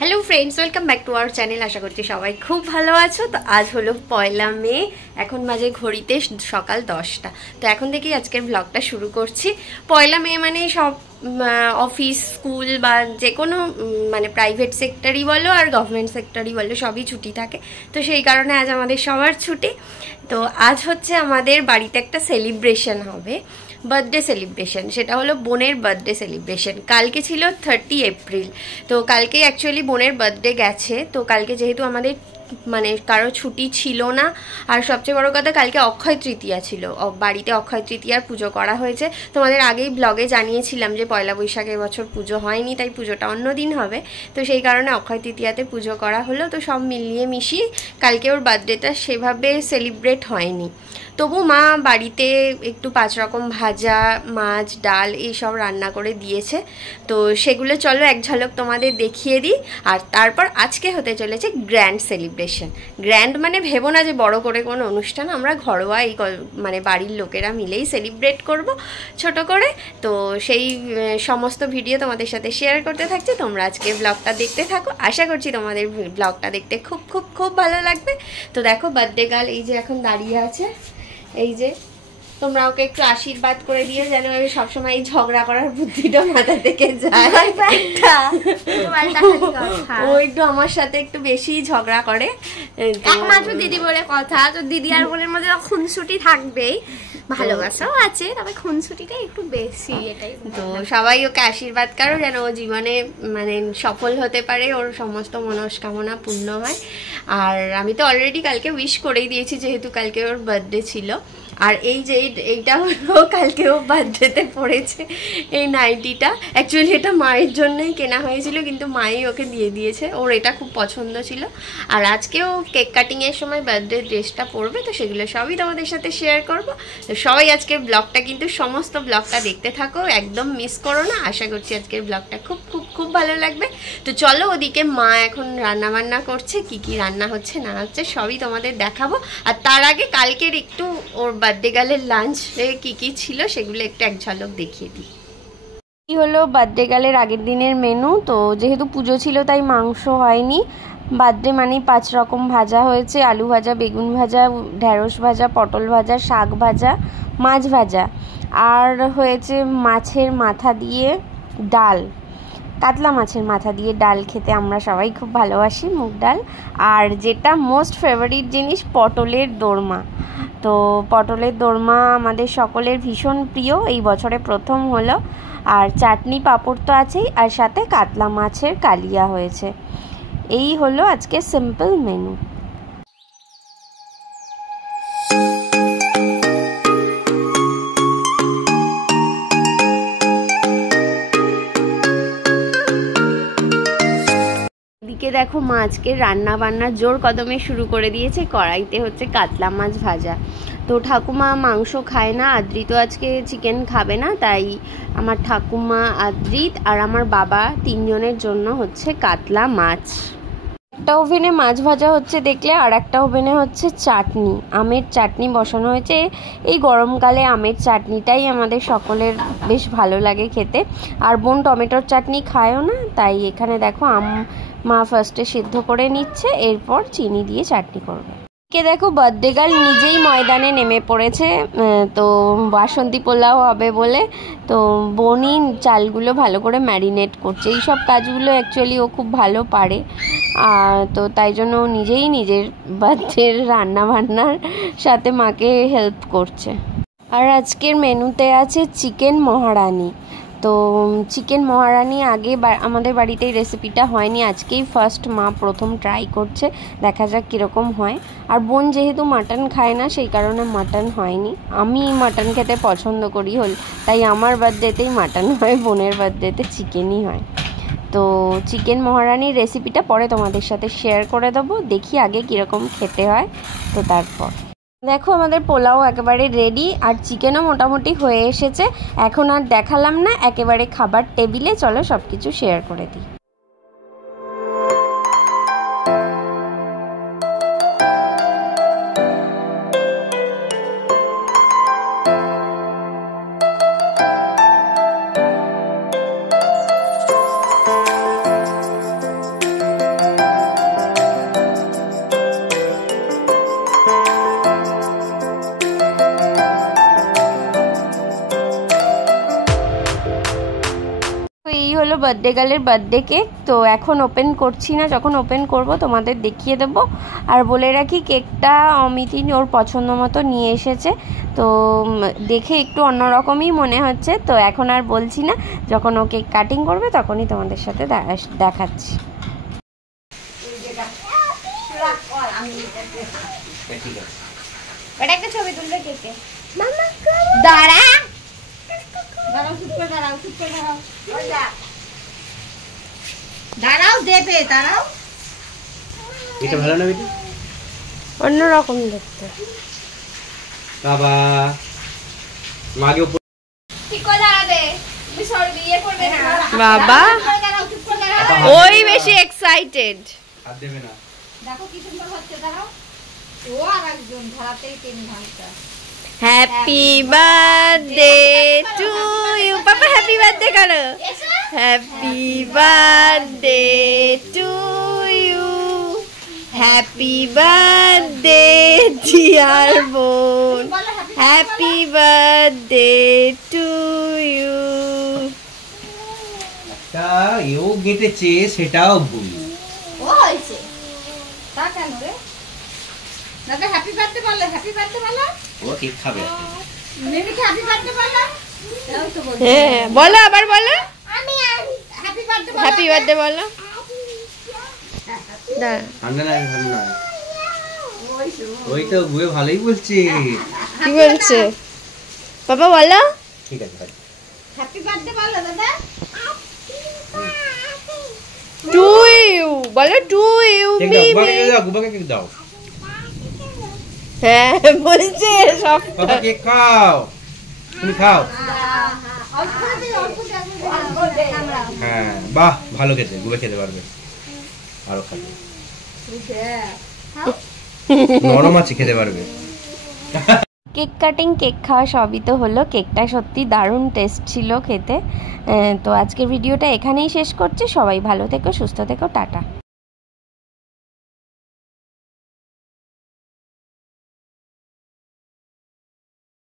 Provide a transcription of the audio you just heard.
Hello friends welcome back to our channel. आशा करছি সবাই খুব ভালো আছো। তো আজ হলো পয়লা মে, এখন বাজে ঘড়িতে সকাল 10টা। তো এখন থেকেই আজকের ব্লগটা শুরু করছি। পয়লা মে মানে সব অফিস স্কুল বা যে কোনো মানে প্রাইভেট সেক্টরই বলো আর গভর্নমেন্ট সেক্টরই বলো সবই ছুটি থাকে। তো সেই কারণে আজ আমাদের সবার ছুটি। তো আজ হচ্ছে আমাদের বাড়িতে একটা সেলিব্রেশন হবে, বার্থডে সেলিব্রেশন। সেটা হলো বোনের বার্থডে সেলিব্রেশন। কালকে ছিল 30 এপ্রিল। তো কালকে অ্যাকচুয়ালি বোনের বার্থডে গেছে। তো কালকে যেহেতু আমাদের মানে কারো ছুটি ছিল না, আর সবচেয়ে বড় কথা কালকে অক্ষয় তৃতীয়া ছিল, বাড়িতে অক্ষয় তৃতীয়ার পুজো করা হয়েছে। তোমাদের আগেই ব্লগে জানিয়েছিলাম যে পয়লা বৈশাখ এবছর পুজো হয়নি, তাই পুজোটা অন্য দিন হবে। তো সেই কারণে অক্ষয় তৃতীয়াতে পুজো করা হলো। তো সব মিলিয়ে মিশিয়ে কালকে ওর বার্থডেটা সেভাবে সেলিব্রেট হয়নি। তবু মা বাড়িতে একটু 5 রকম ভাজা, মাছ, ডাল এইসব রান্না করে দিয়েছে। তো সেগুলো চলো এক ঝলক তোমাদের দেখিয়ে দিই। আর তারপর আজকে হতে চলেছে গ্র্যান্ড সেলিব্রেশন। গ্র্যান্ড মানে ভেবো না যে বড় করে কোনো অনুষ্ঠান, আমরা ঘরোয়া এই মানে বাড়ির লোকেরা মিলেই সেলিব্রেট করব ছোট করে। তো সেই সমস্ত ভিডিও তোমাদের সাথে শেয়ার করতে থাকছে। তোমরা আজকে ব্লগটা দেখতে থাকো, আশা করছি তোমাদের ব্লগটা দেখতে খুব খুব খুব ভালো লাগবে। তো দেখো বার্থডে গার্ল এই যে এখন দাঁড়িয়ে আছে, এই যে তোমরা ওকে একটু আশীর্বাদ করে দিও যেন সবসময় ঝগড়া করার বুদ্ধিটা মাথা থেকে যায়। ও একটু আমার সাথে একটু বেশি ঝগড়া করে, একমাত্র দিদি বলে কথা। তো দিদি আর বোনের মধ্যে খুনসুটি থাকবেই, ভালোবাসাও আছে, তবে খুনসুটিটা একটু বেশি। এটাই তো সবাই ওকে আশীর্বাদ করো যেন ও জীবনে মানে সফল হতে পারে, ওর সমস্ত মনস্কামনা পূর্ণ হয়। আর আমি তো অলরেডি কালকে উইশ করেই দিয়েছি যেহেতু কালকে ওর বার্থডে ছিল। আর এই যে এইটা হলো কালকে ও বার্থডেতে পড়েছে এই নাইটিটা। অ্যাকচুয়ালি এটা মায়ের জন্যই কেনা হয়েছিল, কিন্তু মাই ওকে দিয়ে দিয়েছে, ওর এটা খুব পছন্দ ছিল। আর আজকেও কেক কাটিংয়ের সময় বার্থডে ড্রেসটা পরবে, তো সেগুলো সবই তোমাদের সাথে শেয়ার করব। তো সবাই আজকের ব্লগটা কিন্তু সমস্ত ব্লগটা দেখতে থাকো, একদম মিস করো না। আশা করছি আজকের ব্লগটা খুব খুব খুব ভালো লাগবে। তো চলো, ওদিকে মা এখন রান্না বান্না করছে, কি কি রান্না হচ্ছে না হচ্ছে সবই তোমাদের দেখাবো। আর তার আগে কালকের একটু ওর বার্থডে গার্লের লাঞ্চে কি কি ছিল সেগুলো একটু এক ঝলক দেখিয়ে দিই। এই হলো বার্থডে গার্লের আগের দিনের মেনু। তো যেহেতু পুজো ছিল তাই মাংস হয়নি। বার্থডে মানেই 5 রকম ভাজা হয়েছে, আলু ভাজা, বেগুন ভাজা, ঢেঁড়স ভাজা, পটল ভাজা, শাক ভাজা, মাছ ভাজা, আর হয়েছে মাছের মাথা দিয়ে ডাল। কাতলা মাছের মাথা দিয়ে ডাল খেতে আমরা সবাই খুব ভালোবাসি, মুগ ডাল। আর যেটা মোস্ট ফেভারিট জিনিস, পটলের দোরমা। তো পটলের দোরমা আমাদের সকলের ভীষণ প্রিয়, এই বছরে প্রথম হলো। আর চাটনি পাঁপড় তো আছেই, আর সাথে কাতলা মাছের কালিয়া হয়েছে। এই হলো আজকে সিম্পল মেনু। এদিকে দেখো মা আজকে রান্না বান্না জোর কদমে শুরু করে দিয়েছে। কড়াইতে হচ্ছে কাতলা মাছ ভাজা। তো ঠাকুমা মাংস খায় না, আদ্রিত আজকে চিকেন খাবে না, তাই আমার ঠাকুমা, আদ্রিত আর আমার বাবা 3 জনের জন্য হচ্ছে কাতলা মাছ। একটা ওভেনে মাছ ভাজা হচ্ছে দেখলে, আর একটা ওভেনে হচ্ছে চাটনি, আমের চাটনি বসানো হয়েছে। এই গরমকালে আমের চাটনিটাই আমাদের সকলের বেশ ভালো লাগে খেতে। আর বোন টমেটোর চাটনি খায়ও না, তাই এখানে দেখো আম মা ফার্স্টে সিদ্ধ করে নিচ্ছে, এরপর চিনি দিয়ে চাটনি করবে। কে দেখো বার্থডে গার্ল নিজেই ময়দানে নেমে পড়েছে, তো বাসন্তী পোলাও হবে বলে। তো বোনই চালগুলো ভালো করে ম্যারিনেট করছে। এই সব কাজগুলো অ্যাকচুয়ালি ও খুব ভালো পারে, তো তাই জন্য ও নিজেই নিজের বার্থডের রান্না বান্নার সাথে মাকে হেল্প করছে। আর আজকের মেনুতে আছে চিকেন মহারানি। তো চিকেন মহারানি আগে আমাদের বাড়িতে এই রেসিপিটা হয়নি, আজকেই ফার্স্ট মা প্রথম ট্রাই করছে, দেখা যাক কীরকম হয়। আর বোন যেহেতু মাটন খায় না সেই কারণে মাটন হয়নি। আমি মাটন খেতে পছন্দ করি, তাই আমার বার্থডেতেই মাটন হয়, বোনের বার্থডেতে চিকেনই হয়। তো চিকেন মহারানির রেসিপিটা পরে তোমাদের সাথে শেয়ার করে দেবো, দেখি আগে কীরকম খেতে হয়। তো তারপর দেখো আমাদের পোলাও একেবারে রেডি, আর চিকেনও মোটামুটি হয়ে এসেছে। এখন আর দেখালাম না, একেবারে খাবার টেবিলে চলো সব কিছু শেয়ার করে দিই। হলো বার্থডে গার্লের বার্থডে কেক। তো এখন ওপেন করছি না, যখন ওপেন করব তোমাদের দেখিয়ে দেবো। আর বলে রাখি কেকটা অমিতি ওর পছন্দ মতো নিয়ে এসেছে, তো দেখে একটু অন্যরকমই মনে হচ্ছে। তো এখন আর বলছি না, যখন ও কেক কাটিং করবে তখনই তোমাদের সাথে দেখাচ্ছি। একটা ছবি তুলবে কেকে। দাঁড়া দাঁড়াও দেবে, দাঁড়াও। এটা ভালো না বেটি? অন্যরকম দেখতে। বাবা মাগে উপর ঠিক করে দাঁড়াবে, তুমি সরবি ইয়ে করবে না। বাবা দাঁড়াও, চুপ করে দাঁড়াও। ওই বেশি এক্সাইটেড। হাত দেবে না। দেখো কি সুন্দর হচ্ছে, দাঁড়াও। ও আর একজন ধরাতেই 3 ঘন্টা। Happy birthday to you. পাপা হ্যাপি বার্থডে করো। Happy birthday to you, happy birthday dear বোন, হ্যাপি বার্থডে টু ইউ। তা এও গেটেছে, সেটাও ভুল। ও হয়েছে তা কেন রে? দাদা হ্যাপি বার্থডে বলো, হ্যাপি বার্থডে বলো। ও কেক খাবে। মিমিকে হ্যাপি বার্থডে বলো। তাও তো বলছি। হ্যাঁ বলো, আবার বলো আমি হ্যাপি বার্থডে বলো। হ্যাপি বার্থডে বলো। ঠান্ডা না, ঠান্ডা না। ওই তো বুয়ে ভালোই বলছে। কি বলছে বাবা বলো? ঠিক আছে ভাই। হ্যাপি বার্থডে বলো দাদা। টু ইউ বলো, টু ইউ কেক দাও, বেবি। গুবাকে কেক দাও, গুবাকে কেক দাও। হ্যাঁ বলছে সব। বাবা কেক খাও, তুমি খাও। অল্প করে দে, অল্প দে। হ্যাঁ বাহ, ভালো খেতে, গুবে খেতে পারবে। আরো খাবে, নরম আছে, খেতে পারবে। কেক কাটিং, কেক খাওয়া সবই তো হলো। কেকটা সত্যি দারুণ টেস্ট ছিল খেতে। তো আজকের ভিডিওটা এখানেই শেষ করছি। সবাই ভালো থেকো, সুস্থ থেকো, টাটা।